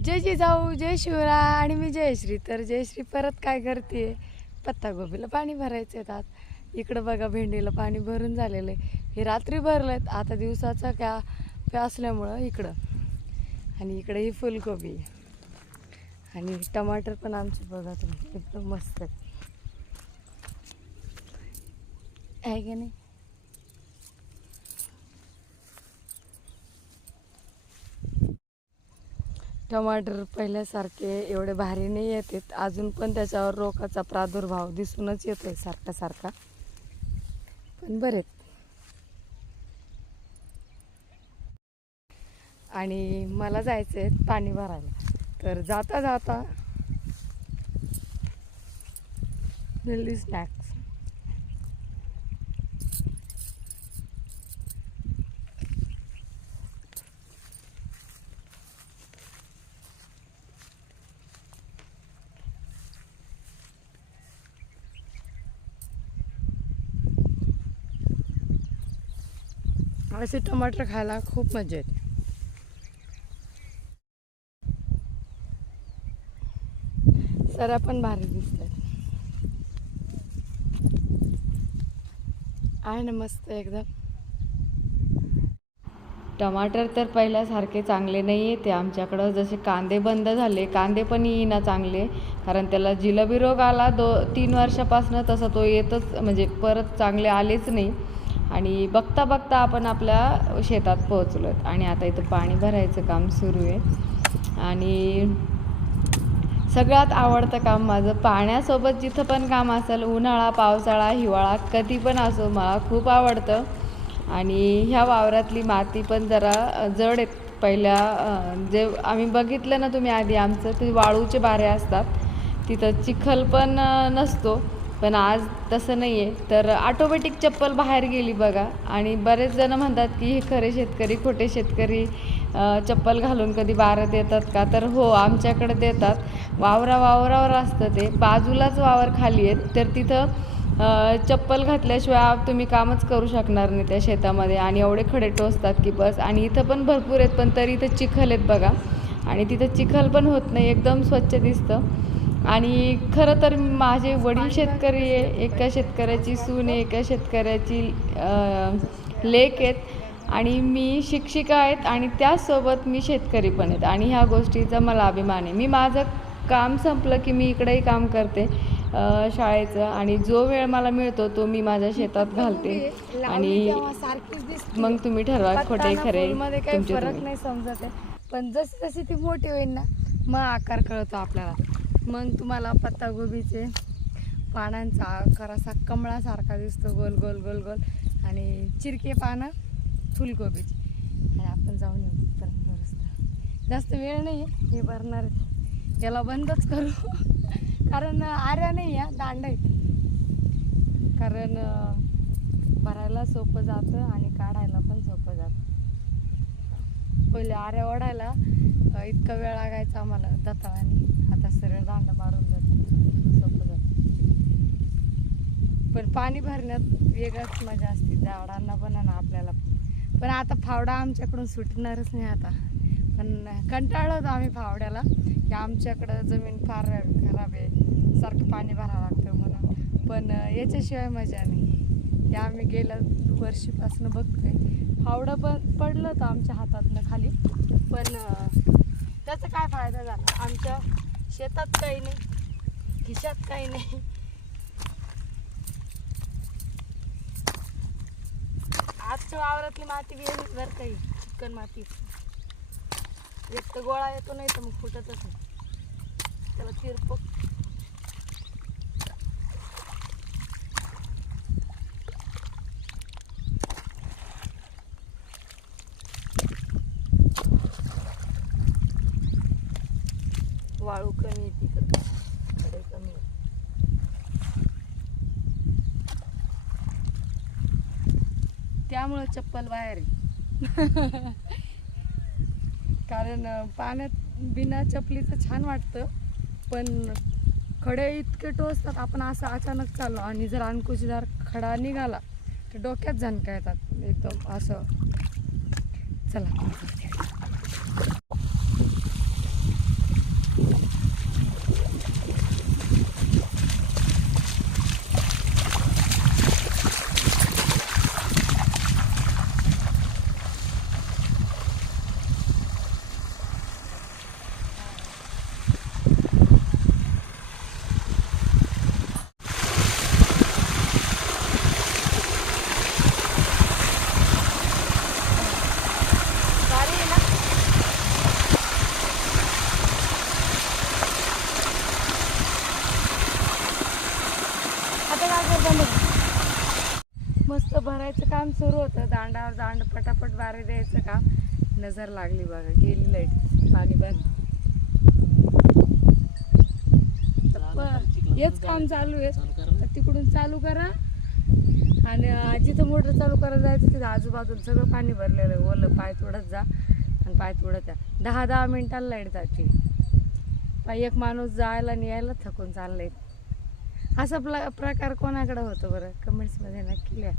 जय जिजाऊ जय शिवराय आणि मी जयश्री. तर जयश्री परत काय करते पत्तागोबीला पाणी भरायचं आहे आज इकडं बघा भेंडीला पाणी भरून झालेलं आहे हे रात्री भरलं आहेत आता दिवसाचा क्या प्या असल्यामुळं इकडं. आणि इकडं ही फुलकोबी. आणि टमाटर पण आमचे बघा तुम्ही एकदम मस्त. आहे की नाही? टमाटर पहिल्यासारखे एवढे भारी नाही येतात. अजून पण त्याच्यावर रोगाचा प्रादुर्भाव दिसूनच येतोय सारखा सारखा. पण बरेच आणि मला जायचं आहे पाणी भरायला. तर जाता जाता हेल्दी स्नॅक असे टमाटर खायला खूप मजा येते. सर पण भारी दिसतात आहे ना मस्त एकदम. टमाटर तर पहिल्यासारखे चांगले नाही आहे ते आमच्याकडं जसे कांदे बंद झाले कांदे पण येईना चांगले. कारण त्याला जिलबी रोग आला दो तीन वर्षापासून तसा तो येतच म्हणजे परत चांगले आलेच नाही. आणि बघता बघता आपण आपल्या शेतात पोहोचलो आणि आता इथं पाणी भरायचं काम सुरू आहे. आणि सगळ्यात आवडतं काम माझं पाण्यासोबत जिथं पण काम असेल उन्हाळा पावसाळा हिवाळा कधी पण असो मला खूप आवडतं. आणि ह्या वावरातली माती पण जरा जड आहेत. पहिल्या जे आम्ही बघितलं ना तुम्ही आधी आमचं ते वाळूचे बारे असतात. तिथं चिखल पण नसतो. पण आज तसं नाही आहे तर ऑटोमॅटिक चप्पल बाहेर गेली बघा. आणि बरेच जण म्हणतात की हे खरे शेतकरी खोटे शेतकरी चप्पल घालून कधी बारं देतात का? तर हो आमच्याकडे देतात. वावरा वावरावर असतं ते. बाजूलाच वावर खाली आहेत. तर तिथं चप्पल घातल्याशिवाय तुम्ही कामच करू शकणार नाही त्या शेतामध्ये. आणि एवढे खडे टोचतात की बस. आणि इथं पण भरपूर आहेत पण तरी इथं चिखल आहेत बघा. आणि तिथं चिखल पण होत नाही. एकदम स्वच्छ दिसतं. आणि खरं तर माझे वडील शेतकरी आहे एका शेतकऱ्याची सून आहे एका शेतकऱ्याची लेक आहेत. आणि मी शिक्षिका आहेत आणि त्याचसोबत मी शेतकरी पण आहेत. आणि ह्या गोष्टीचा मला अभिमान आहे. मी माझं काम संपलं की मी इकडेही काम करते शाळेचं. आणि जो वेळ मला मिळतो तो मी माझ्या शेतात घालते. आणि मग तुम्ही ठरवा खोटे खरे मध्ये काही फरक. नाही समजत आहे. पण जशी जशी ती मोठी होईल ना मग आकार कळतो आपल्याला. मग तुम्हाला पत्तागोबीचे पानांचा आकार असा कमळासारखा दिसतो गोल गोल गोल गोल. आणि चिरके पानं फुलकोबीची आणि आपण जाऊन येऊ कुठपर्यंत जास्त वेळ नाही आहे हे भरणार याला बंदच करू. कारण आऱ्या नाही या दांड आहेत. कारण भरायला सोपं जातं आणि काढायला पण सोपं जातं. पहिले आऱ्या ओढायला. इतका वेळ लागायचा आम्हाला. दतावानी आता सरळ दांड मारून जातो सोपं जातं. पण पाणी भरण्यात वेगळाच मजा असते. झाडांना पण आणि आपल्याला पण. पण आता फावडा आमच्याकडून सुटणारच नाही आता. पण कंटाळलो होतो आम्ही फावड्याला. की आमच्याकडं जमीन फार खराब आहे. सारखं पाणी भरावं लागतं म्हणून. पण याच्याशिवाय मजा नाही. हे आम्ही गेल्या वर्षीपासून बघतोय. फावडं पण पडलं होतं आमच्या हातातनं खाली. पण त्याचा काय फायदा झाला? आमच्या शेतात काही नाही. खिशात काही नाही. आजच्या वावरातली माती वेगळीच बरं काही चिकन माती. एक तर गोळा येतो नाही तर मग फुटतच नाही. त्याला तिरप वाळू कमी आहे तिकडं कमी आहे. त्यामुळं चप्पल बाहेर आहे. कारण पाण्यात बिना चपलीचं छान वाटतं पण खडे इतके टोचतात आपण असं अचानक चाललो आणि जर अंकुशदार खडा निघाला तर डोक्यात झणका येतात. एकदम असं. चला. काम सुरू होतं. दांडावर दांड पटापट बारे द्यायचं काम. नजर लागली बघा गेली लाइट. पाणी बंद तर हेच काम चालू आहे. तर तिकडून चालू करा. आणि जिथं मोटर चालू करायला जायचं तिथं आजूबाजूला सगळं पाणी भरलेलं आहे. ओलं पाय तोडत जा आणि पाय तोडत या. दहा दहा मिनिटाला लाइट जाते. पाय एक माणूस जायला आणि यायला थकून चाललंय. असा प्र प्रकार कोणाकडे होतो बरं? कमेंट्समध्ये नक्की लिहा.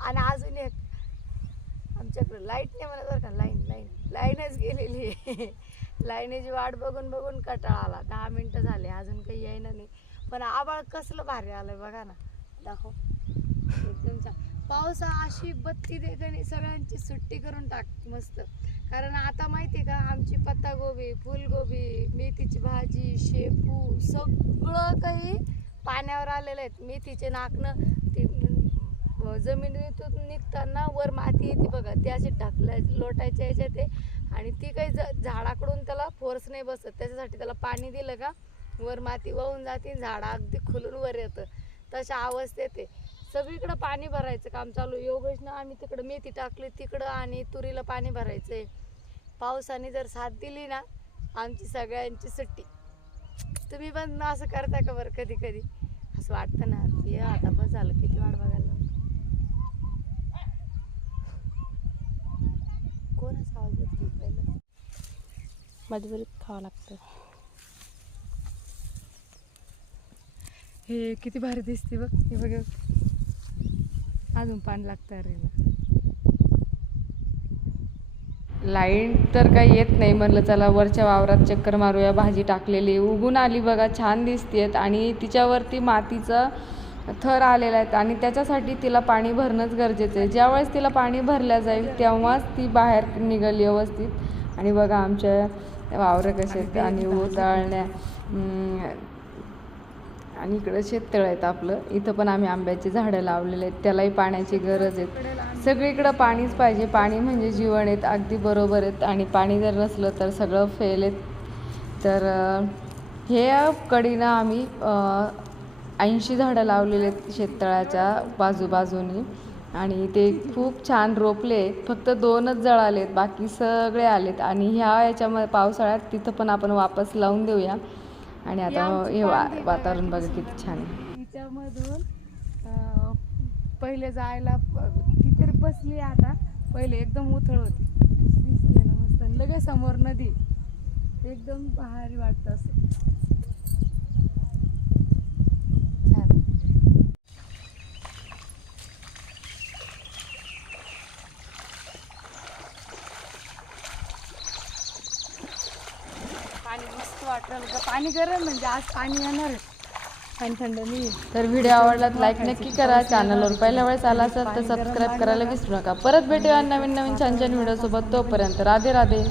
आणि अजून एक. आमच्याकडे लाइट नाही म्हणत बरं का. लाईन लाईन लाईनच गेलेली आहे. लाईनीची वाट बघून बघून कटाळा आला. दहा मिनटं झाले. अजून काही येईना नाही. पण आबाळ कसलं भारी आलं बघा ना. दाखव. एकदम छान. पावसा अशी बत्ती दे गणी सगळ्यांची सुट्टी करून टाक मस्त. कारण आता माहिती आहे का आमची पत्तागोबी फुलगोबी मेथीची भाजी शेपू सगळं काही पाण्यावर आलेलं आहेत. मेथीचे नाकणं ती जमिनीतून निघताना वर माती येते बघा. ते असे ढकलाय लोटायच्या याच्यात ते आणि ती काही ज- झाडाकडून त्याला फोर्स नाही बसत. त्याच्यासाठी त्याला पाणी दिलं का वर माती वाहून जाते झाडं अगदी खुलून वर येतं. तशा अवस्थेत आहे. सगळीकडं पाणी भरायचं काम चालू. योगेशनं आम्ही तिकडं मेथी टाकली तिकडं आणि तुरीला पाणी भरायचं आहे पावसाने जर साथ दिली ना आमची सगळ्यांची सुट्टी. तुम्ही पण असं करता का बरं कधी कधी असं वाटतं ना की आता बस झालं किती वाट बघायला आवाज येतोय पहिलं? मजबुरीत खावं लागतं. हे किती भारी दिसते बघ हे बघ. अजून पाणी लागतं अरे लाइट तर काही येत नाही म्हणलं चला वरच्या वावरात चक्कर मारूया भाजी टाकलेली. उगून आली बघा छान दिसतेत. आणि तिच्यावरती मातीचं थर आलेला आहेत आणि त्याच्यासाठी तिला पाणी भरणंच गरजेचं आहे. ज्यावेळेस तिला पाणी भरल्या जाईल तेव्हाच ती बाहेर निघाली व्यवस्थित. आणि बघा आमच्या वावरं कसे आहेत. आणि उताळण्या आणि इकडं शेततळ आहेत आपलं. इथं पण आम्ही आंब्याची झाडं लावलेले आहेत. त्यालाही पाण्याची गरज आहे. सगळीकडं पाणीच पाहिजे. पाणी म्हणजे जीवन आहेत. अगदी बरोबर आहेत. आणि पाणी जर नसलं तर सगळं फेल आहेत. तर हे कडीनं आम्ही ऐंशी झाडं लावलेले आहेत शेततळाच्या बाजूबाजूनी. आणि ते खूप छान रोपले आहेत. फक्त दोनच जळाले आहेत बाकी सगळे आलेत. आणि ह्या याच्यामध्ये पावसाळ्यात तिथं पण आपण वापस लावून देऊया. आणि आता हे वा वातावरण बघा किती छान आहे. तिच्यामधून पहिले जायला प- ती तरी बसली आता. पहिले एकदम उथळ होती. मस्त. लगेच समोर नदी. एकदम भारी वाटतं असं छान पाणी मस्त वाटलं. पाणी गरम म्हणजे आज पाणी येणार पाणी थंड नाही तर व्हिडिओ आवडला तर लाईक नक्की करा. चॅनलवर पहिल्या वेळेस आला असेल तर सबस्क्राईब करायला विसरू नका. परत भेटूया नवीन नवीन छान छान व्हिडिओ सोबत. तोपर्यंत राधे राधे.